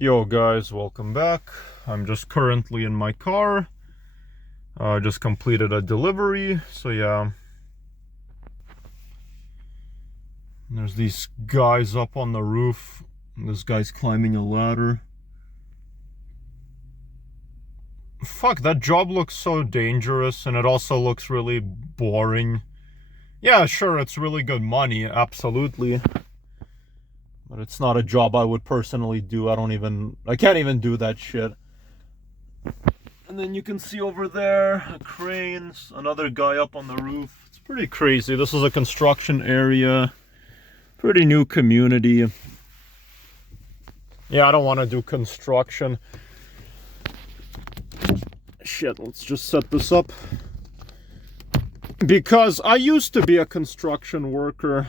Yo guys, welcome back. I'm just currently in my car. Just completed a delivery, so yeah. There's these guys up on the roof. This guy's climbing a ladder. Fuck, that job looks so dangerous, and it also looks really boring. Yeah, sure, it's really good money, absolutely. But it's not a job I would personally do. I can't even do that shit. And then you can see over there, cranes, another guy up on the roof. It's pretty crazy. This is a construction area. Pretty new community. Yeah, I don't want to do construction. Shit, let's just set this up. Because I used to be a construction worker,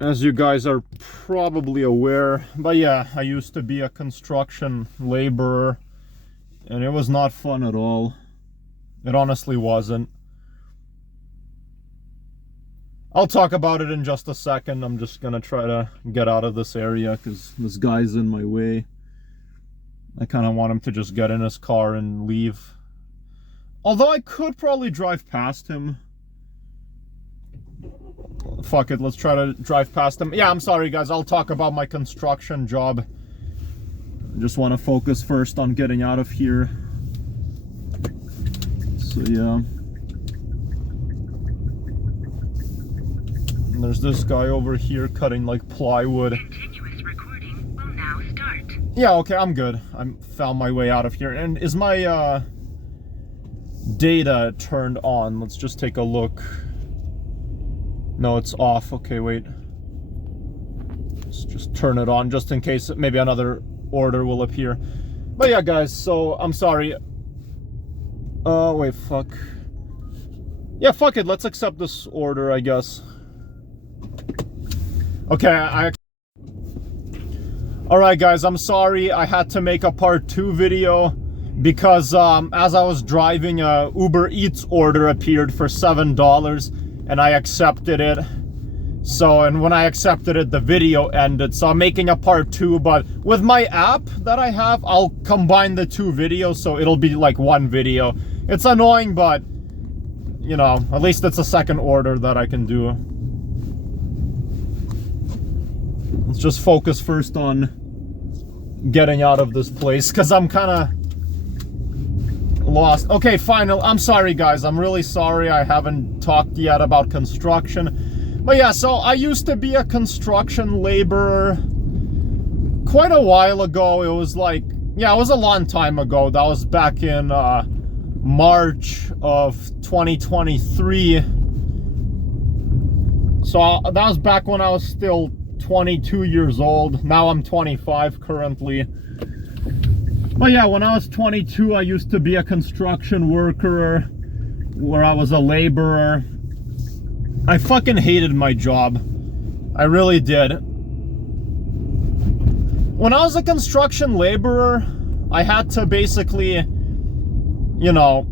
as you guys are probably aware. But yeah, I used to be a construction laborer, and it was not fun at all. It honestly wasn't. I'll talk about it in just a second. I'm just gonna try to get out of this area because this guy's in my way. I kind of want him to just get in his car and leave. Although I could probably drive past him. Fuck it, let's try to drive past him. Yeah, I'm sorry guys, I'll talk about my construction job. I just want to focus first on getting out of here. So yeah. And there's this guy over here cutting like plywood. Continuous recording will now start. Yeah, okay, I'm good. I found my way out of here. And is my data turned on? Let's just take a look. No, it's off. Okay, wait. Let's just turn it on just in case maybe another order will appear. But yeah, guys, so I'm sorry. Wait, fuck. Yeah, fuck it. Let's accept this order, I guess. Okay, Alright, guys, I'm sorry. I had to make a part 2 video because as I was driving, a Uber Eats order appeared for $7. And I accepted it. So, and when I accepted it, the video ended. So I'm making a part 2, but with my app that I have, I'll combine the 2 videos, so it'll be like one video. It's annoying, but, you know, at least it's a second order that I can do. Let's just focus first on getting out of this place, because I'm kind of lost. Okay, fine. I'm sorry guys, I'm really sorry I haven't talked yet about construction. But yeah, so I used to be a construction laborer quite a while ago. It was like, yeah, it was a long time ago. That was back in March of 2023. So that was back when I was still 22 years old. Now I'm 25 currently. But yeah, when I was 22, I used to be a construction worker, where I was a laborer. I fucking hated my job. I really did. When I was a construction laborer, I had to basically, you know,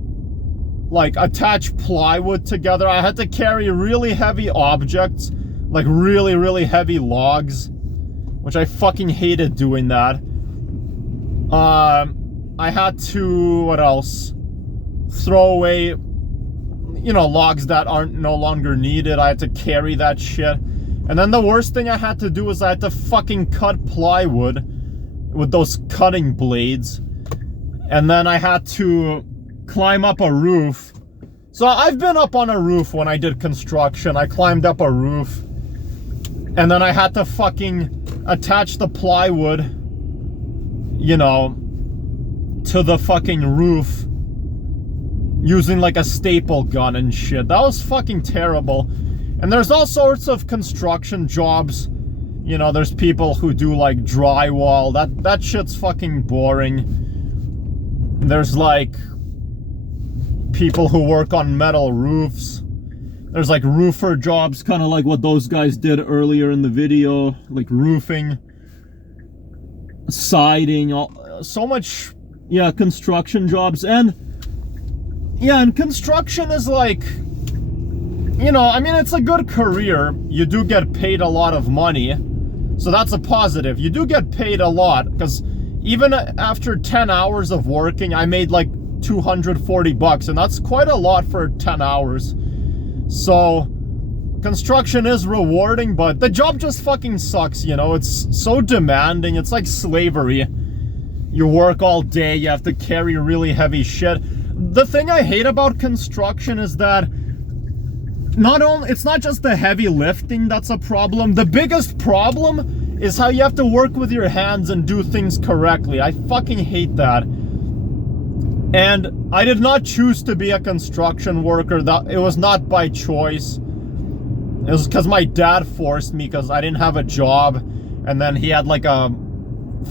like attach plywood together. I had to carry really heavy objects, like really, really heavy logs, which I fucking hated doing that. I had to, what else? Throw away, you know, logs that aren't no longer needed. I had to carry that shit. And then the worst thing I had to do was I had to fucking cut plywood with those cutting blades. And then I had to climb up a roof. So I've been up on a roof when I did construction. I climbed up a roof. And then I had to fucking attach the plywood, you know, to the fucking roof using like a staple gun and shit. That was fucking terrible. And there's all sorts of construction jobs. You know, there's people who do like drywall. That shit's fucking boring. There's like people who work on metal roofs. There's like roofer jobs, kind of like what those guys did earlier in the video, like roofing, siding, so much, yeah, construction jobs. And yeah, and construction is like, you know, I mean, it's a good career. You do get paid a lot of money. So that's a positive. You do get paid a lot, because even after 10 hours of working, I made like 240 bucks, and that's quite a lot for 10 hours. So construction is rewarding, but the job just fucking sucks, you know? It's so demanding. It's like slavery. You work all day, you have to carry really heavy shit. The thing I hate about construction is that it's not just the heavy lifting that's a problem. The biggest problem is how you have to work with your hands and do things correctly. I fucking hate that. And I did not choose to be a construction worker. It was not by choice. It was because my dad forced me, because I didn't have a job. And then he had like a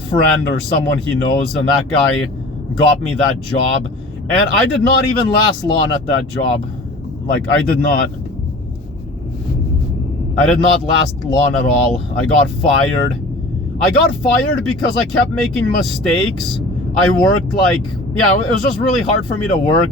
friend or someone he knows, and that guy got me that job. And I did not even last long at that job. Like, I did not last long at all. I got fired. I got fired because I kept making mistakes. I worked like, yeah, it was just really hard for me to work.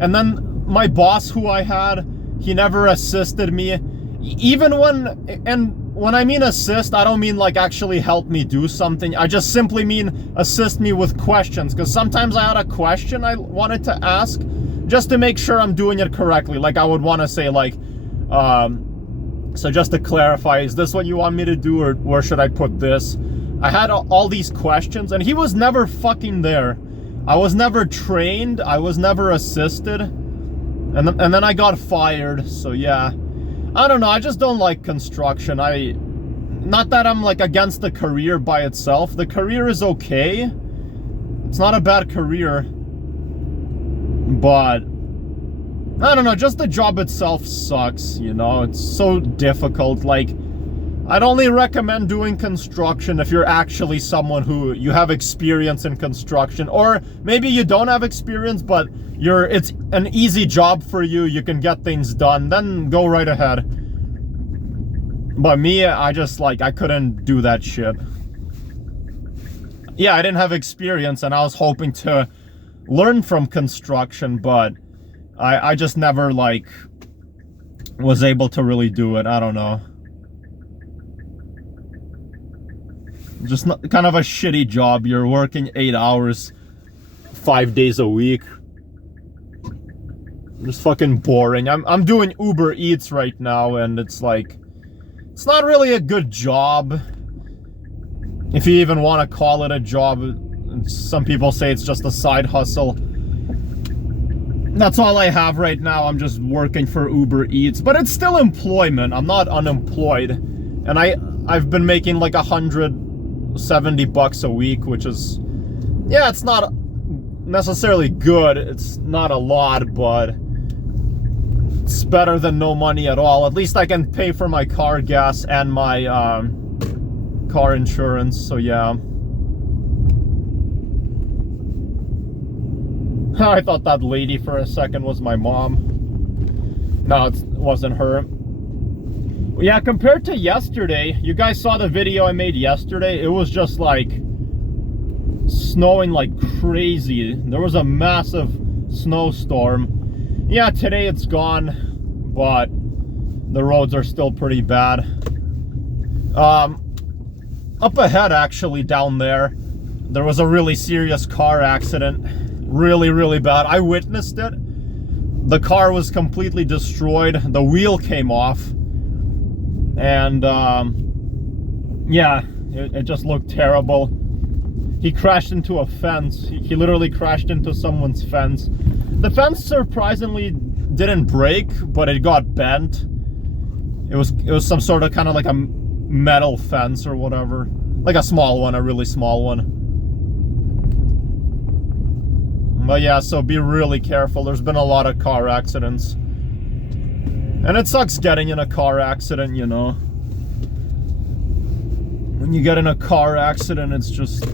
And then my boss who I had, he never assisted me. Even when I mean assist, I don't mean like actually help me do something. I just simply mean assist me with questions. Because sometimes I had a question I wanted to ask just to make sure I'm doing it correctly. Like I would want to say like, so just to clarify, is this what you want me to do, or where should I put this? I had all these questions, and he was never fucking there. I was never trained. I was never assisted. And then I got fired. So yeah, I don't know. I just don't like construction. Not that I'm like against the career by itself. The career is okay. It's not a bad career. But I don't know, just the job itself sucks, you know? It's so difficult. Like, I'd only recommend doing construction if you're actually someone who you have experience in construction, or maybe you don't have experience, but it's an easy job for you, you can get things done, then go right ahead. But me, I couldn't do that shit. Yeah, I didn't have experience, and I was hoping to learn from construction, but I just never like was able to really do it. I don't know. Just kind of a shitty job. You're working 8 hours, 5 days a week. Just fucking boring. I'm doing Uber Eats right now, and it's like, it's not really a good job, if you even want to call it a job. Some people say it's just a side hustle. That's all I have right now. I'm just working for Uber Eats, but it's still employment. I'm not unemployed, and I've been making like 170 bucks a week, which is, yeah, it's not necessarily good. It's not a lot, but it's better than no money at all. At least I can pay for my car gas and my car insurance. So yeah. I thought that lady for a second was my mom. No, it wasn't her. Yeah, compared to yesterday, you guys saw the video I made yesterday. It was just like snowing like crazy. There was a massive snowstorm. Yeah, today it's gone, but the roads are still pretty bad. Up ahead, actually, down there was a really serious car accident. Really, really bad. I witnessed it. The car was completely destroyed. The wheel came off. And, yeah, it just looked terrible. He crashed into a fence. He literally crashed into someone's fence. The fence surprisingly didn't break, but it got bent. It was some sort of kind of like a metal fence or whatever. Like a small one, a really small one. But yeah, so be really careful. There's been a lot of car accidents. And it sucks getting in a car accident, you know. When you get in a car accident, it's just a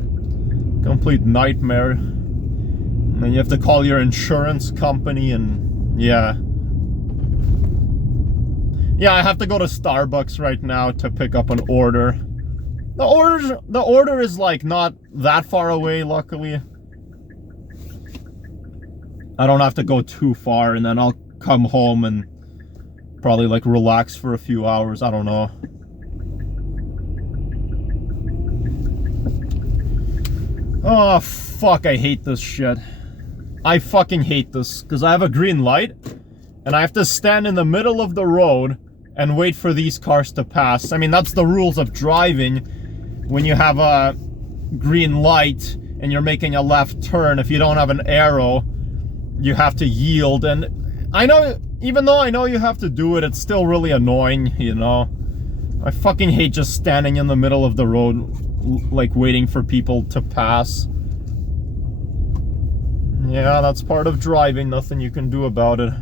complete nightmare. And then you have to call your insurance company, and yeah. Yeah, I have to go to Starbucks right now to pick up an order. The order is like not that far away, luckily. I don't have to go too far, and then I'll come home and probably like relax for a few hours. I don't know. Oh, fuck, I hate this shit. I fucking hate this, because I have a green light, and I have to stand in the middle of the road and wait for these cars to pass. I mean, that's the rules of driving when you have a green light and you're making a left turn. If you don't have an arrow, you have to yield. And I know, even though I know you have to do it, it's still really annoying, you know? I fucking hate just standing in the middle of the road, like waiting for people to pass. Yeah, that's part of driving, nothing you can do about it.